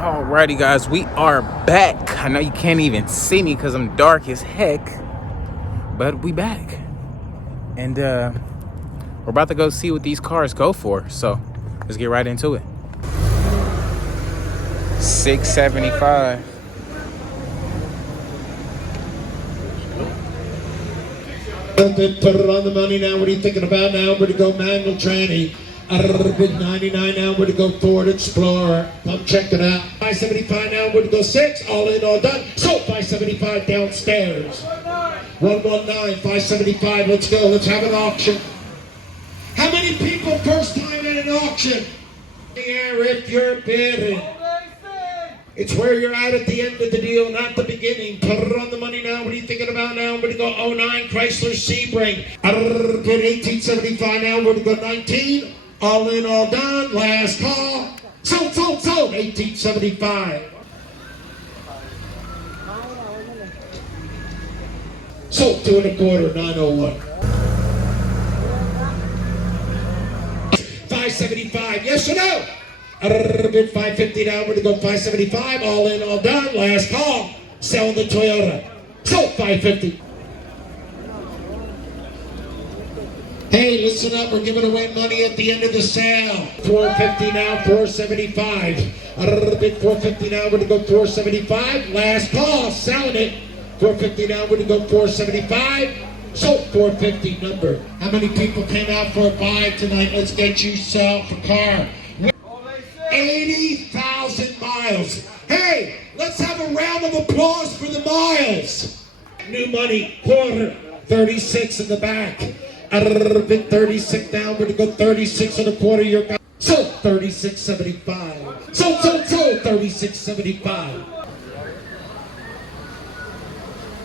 Alrighty, guys, we are back. I know you can't even see me because I'm dark as heck, but we back. And we're about to go see what these cars go for. So let's get right into it. $675. Put it on the money now. What are you thinking about now? Where to go manual tranny? Big 99 now. Where to go Ford Explorer? Come check it out. 575 now. Where to go 6? All in, all done. So 575 downstairs. 119, 575. Let's go. Let's have an auction. How many people first time in an auction? Here, if you're bidding. It's where you're at the end of the deal, not the beginning. Put it on the money now. What are you thinking about now? We're going to go 09 Chrysler Sebring. Bid 1875 now. We're going to go 19. All in, all done. Last call. Sold. 1875. Sold 2 1/4, 901. 575. Yes or no? Bid 550 now. We're going to go 575. All in, all done. Last call. Selling the Toyota. Sold 550. Hey, listen up. We're giving away money at the end of the sale. 450 now. 475. Bid 450 now. We're going to go 475. Last call. Selling it. 450 now. We're going to go 475. Sold 450 number. How many people came out for a buy tonight? Let's get you yourself a car. 80,000 miles. Hey, let's have a round of applause for the miles. New money, quarter, 36 in the back. Bid 36 down, we're going to go 36 1/4. You're got. Sold 36.75. Sold 36.75.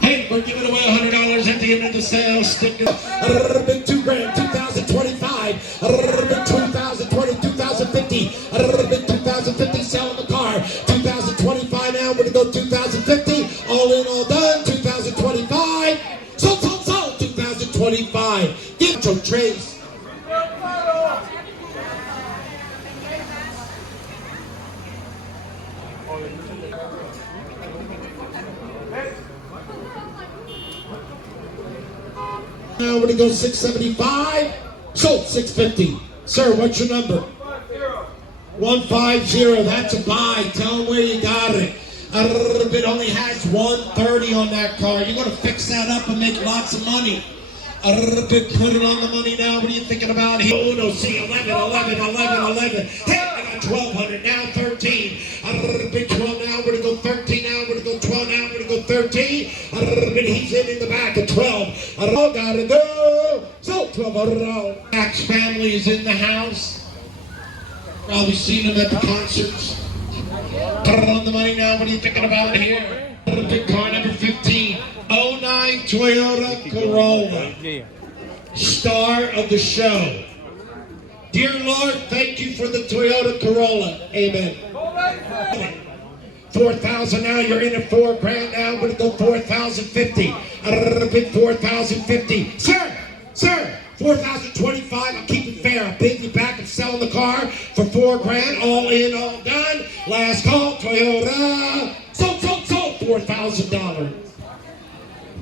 Hey, we're giving away $100 at the end of the sale. Stick it. Bid $2,000, 2025. Bid 2020, 2050. Bid 2050, selling the car. 2025 now, we're going to go 2050. All in, all done. 2025. Sold. 2025. Get your trace. Now we're going to go 675. Sold 650. Sir, what's your number? 150. That's a buy. Tell them where you got it. It only has 130 on that car. You're going to fix that up and make lots of money. Put it on the money now. What are you thinking about here? Oh, no, see, 11. Hey, I got 1,200 now, 13. Bid 12 now. We're going to go 13 now. We're going to go 12 now. We're going to go 13. He's in the back of 12. Gotta go. So, $1,200. Max family is in the house. Probably seen them at the concerts. Put it on the money now. What are you thinking about here? Big car number 15. 09 Toyota Corolla. Star of the show. Dear Lord, thank you for the Toyota Corolla. Amen. 4,000 now. You're in at $4,000 now. I'm going to go 4,050. Bid 4,050. Sir, 4,025. I'm keeping fair. I'm bidding you back and selling the car for $4,000. All in, all done. Last call, Toyota. Sold. $4,000.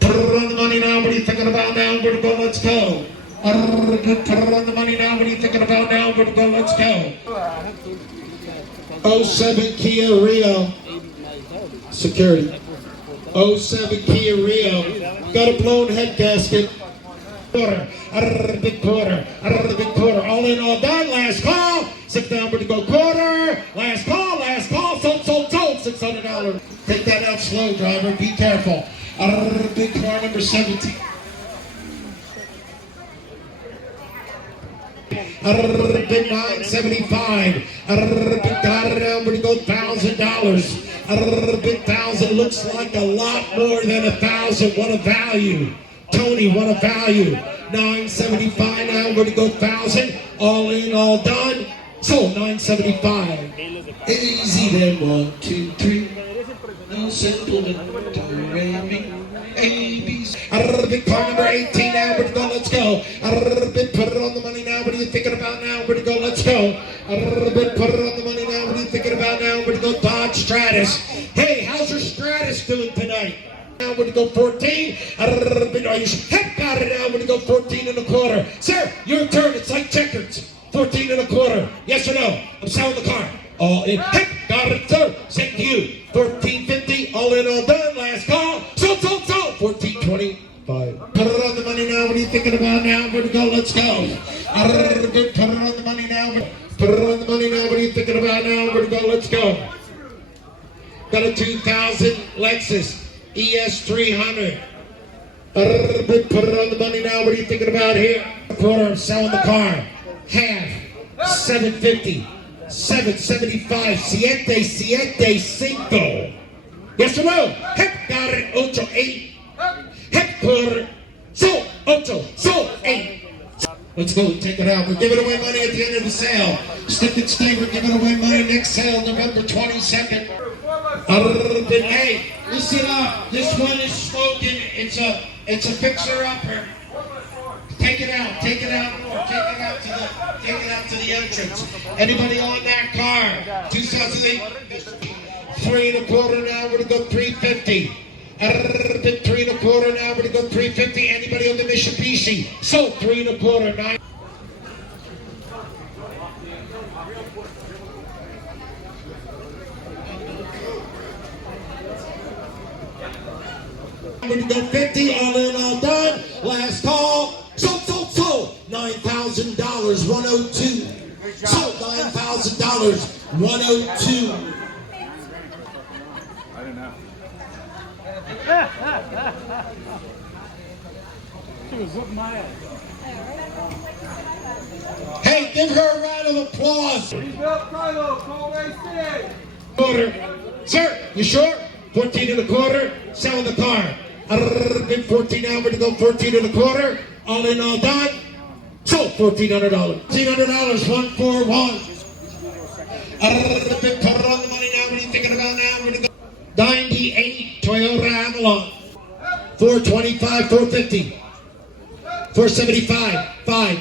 Put it on the money now. What are you thinking about now? Where to go? Let's go. Put it on the money now. What are you thinking about now? Where to go? Let's go. 07 Kia Rio. Security. 07 Kia Rio. Got a blown head gasket. Big quarter. All in, all done. Last call. Sit down. We're to go quarter. Last call. Sold. $600. Take that out slow, driver. Be careful. Big car number 17. Bid 975. Got it down. We're to go $1,000. Bid 1,000 looks like a lot more than 1,000. What a value. Tony, what a value. 975 now. We're to go 1,000. All in, all done. Sold 975. Easy then. 1, 2, 3. No simple ABs. Big car number 18 now. We're to go. Let's go. Put it on the money now. What are you thinking about now? We're to go. Let's go. Put it on the money now. What are you thinking about now? We're to go Dodge Stratus. Hey, how's your Stratus doing tonight? Now we're going to go 14. Heck, got it now. We're going to go 14 and a quarter. Sir, your turn. It's like checkers. 14 and a quarter. Yes or no? I'm selling the car. All in. Heck, got it, sir. Same to you. 14.50. All in, all done. Last call. Sold. 14.25. Put it on the money now. What are you thinking about now? Where to go? Let's go. Put it on the money now. Put it on the money now. What are you thinking about now? Where to go? Let's go. Got a 2000 Lexus ES300. Put it on the money now. What are you thinking about here? Quarter. I'm selling the car. Half. 750. 775. Siete cinco. Yes or no? Heck, got it. 8. Heck, quarter. Sold. 8. Let's go. Take it out. We're giving away money at the end of the sale. Stick and stay. We're giving away money next sale, November 22nd. Hey, listen up. This one is smoking. It's a fixer-upper. Take it out more. Take it out to the entrance. Anybody on that car? 2008. 3 and a quarter now. We're gonna go 350. 3 and a quarter now. We're gonna go 350. Anybody on the Mitsubishi? So 3 and a quarter. 9. We're gonna go 50. All in, all done. Last call. Sold. $9,000. 102. Sold. $9,000. 102. I don't know. She was whooping my ass. Hey, give her a round of applause. Quarter. Sir, you sure? 14 and a quarter. Selling the car. 14 now. We're going to go 14 and a quarter. All in, all done. Sold. $1,400. $1,400. 141. Put it on the money now. What are you thinking about now? We're going to go 98 Toyota Avalon. 425, 450. 475, 5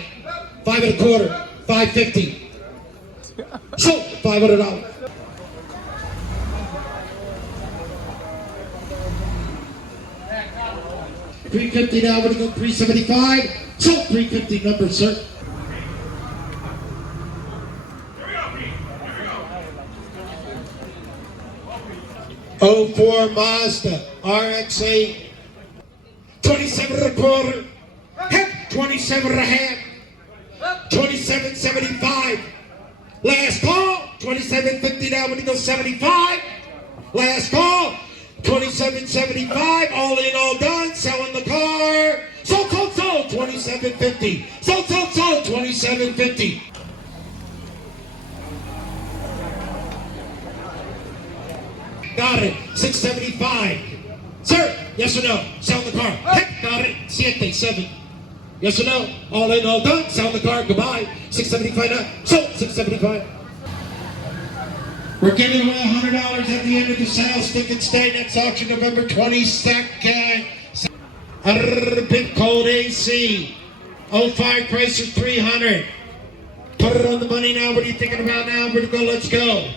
and a quarter, 550. So $500. $350 now. We're gonna go 375. So $350 number, sir. '04 Mazda RX-8. 27 and a quarter. Heck, 27 and a half. 27.75. Last call. 27.50 now. We're gonna go 75. Last call. 27.75. All in, all done. Selling the car. Sold. 27.50. Sold. 27.50. Got it. 675. Sir, yes or no? Sell the car. Heck, got it. 7. Yes or no? All in, all done. Sell the car. Goodbye. 675 now. Sold. 675. We're giving away $100 at the end of the sale. Stick and stay. Next auction, November 22nd. Big cold AC. 05 Chrysler 300. Put it on the money now. What are you thinking about now? Where to go? Let's go.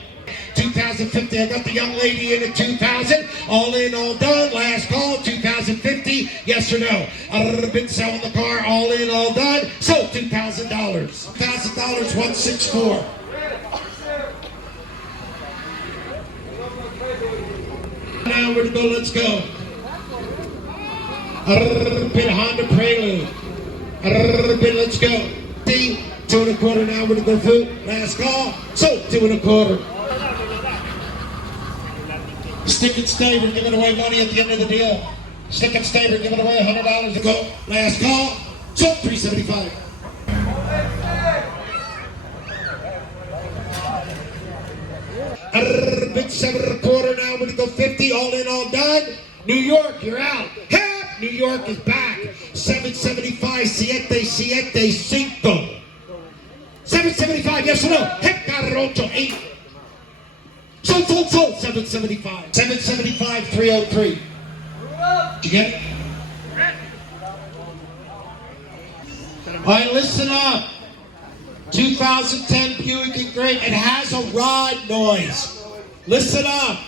2050. I got the young lady in at 2000. All in, all done. Last call. 2050. Yes or no? I've been selling the car. All in, all done. So $2,000. $1,000. 164. Now where to go? Let's go. Honda Prelude. Let's go. 2 and a quarter now. Where to go? Food. Last call. So 2 and a quarter. Stick and stay. We're giving away money at the end of the deal. Stick and stay. We're giving away $100 to go. Last call. So 375. Big 7 and a quarter now. We're gonna go 50. All in, all done. New York, you're out. Hey, New York is back. 775. Siete cinco. 775. Yes or no? Heck, got it. 8. Sold. 775. 775. 303. Did you get it? All right, listen up. 2010 Buick and Great. It has a rod noise. Listen up.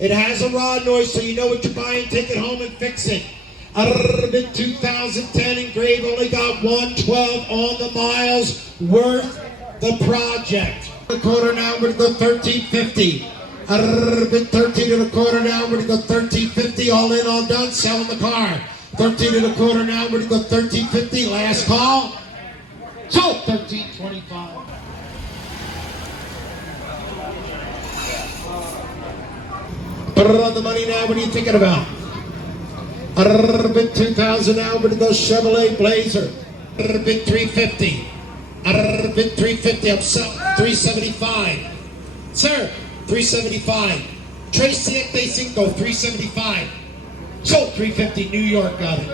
It has a rod noise, so you know what you're buying. Take it home and fix it. Bit 2010 engraved, only got 112 on the miles, worth the project. A quarter now, we're gonna go 1350. Bit 13 and a quarter now, we're gonna go 1350. All in, all done, selling the car. 13 and a quarter now, we're gonna go 1350. Last call. So 1325. Put it on the money now. What are you thinking about? Bit 2000 now. We're gonna go Chevrolet Blazer. Bit 350. Bit 350. I'm selling 375. Sir, 375. Tracy at Day 5, 375. Sold 350. New York got it.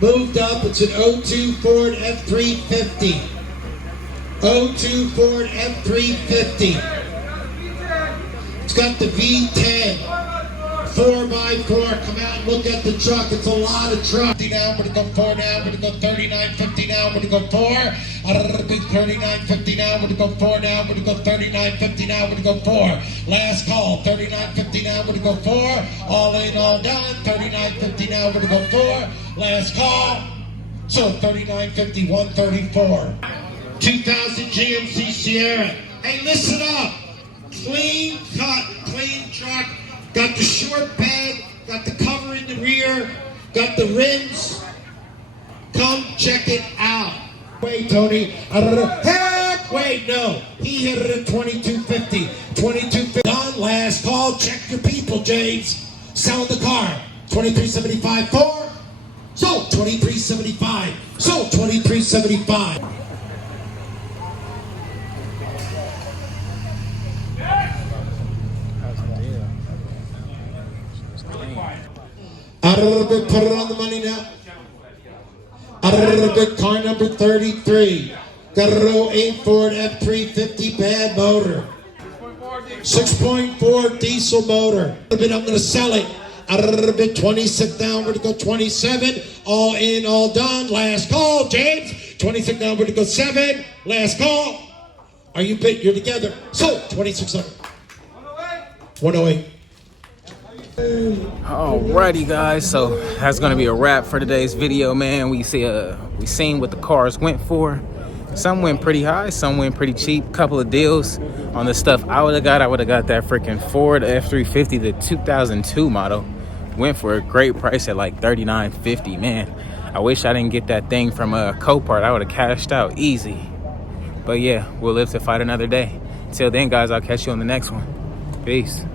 Moved up. It's an 02 Ford F350. 02 Ford F350. It's got the V10 4x4. Come out and look at the truck. It's a lot of truck. Now we're gonna go 4 now. We're gonna go 39.50 now. We're gonna go 4. Big 39.50 now. We're gonna go 4 now. We're gonna go 39.50 now. We're gonna go 4. Last call. 39.50 now. We're gonna go 4. All in, all done. 39.50 now. We're gonna go 4. Last call. So 39.50, 134. 2000 GMC Sierra. Hey, listen up. Clean cut, clean truck. Got the short bed, got the cover in the rear, got the rims. Come check it out. Wait, Tony. Heck, wait, no. He hit it at 2250. 2250. Done. Last call. Check your people, James. Sell the car. 2375 for. Sold 2375. Sold 2375. Out of the bit, put it on the money now. Out of the bit, car number 33. Got a 08 Ford F350 bad motor. 6.4 diesel motor. A bit, I'm going to sell it. Out of the bit, 26 down, we're going to go 27. All in, all done. Last call, James. 26 down, we're going to go 7. Last call. Are you bit? You're together. So, 2600. 108. Alrighty guys, so that's gonna be a wrap for today's video, man. We seen what the cars went for. Some went pretty high, some went pretty cheap. Couple of deals on the stuff I would have got. I would have got that freaking Ford F350, the 2002 model. Went for a great price at like $39.50. Man, I wish I didn't get that thing from Copart. I would have cashed out easy. But yeah, we'll live to fight another day. Till then, guys, I'll catch you on the next one. Peace.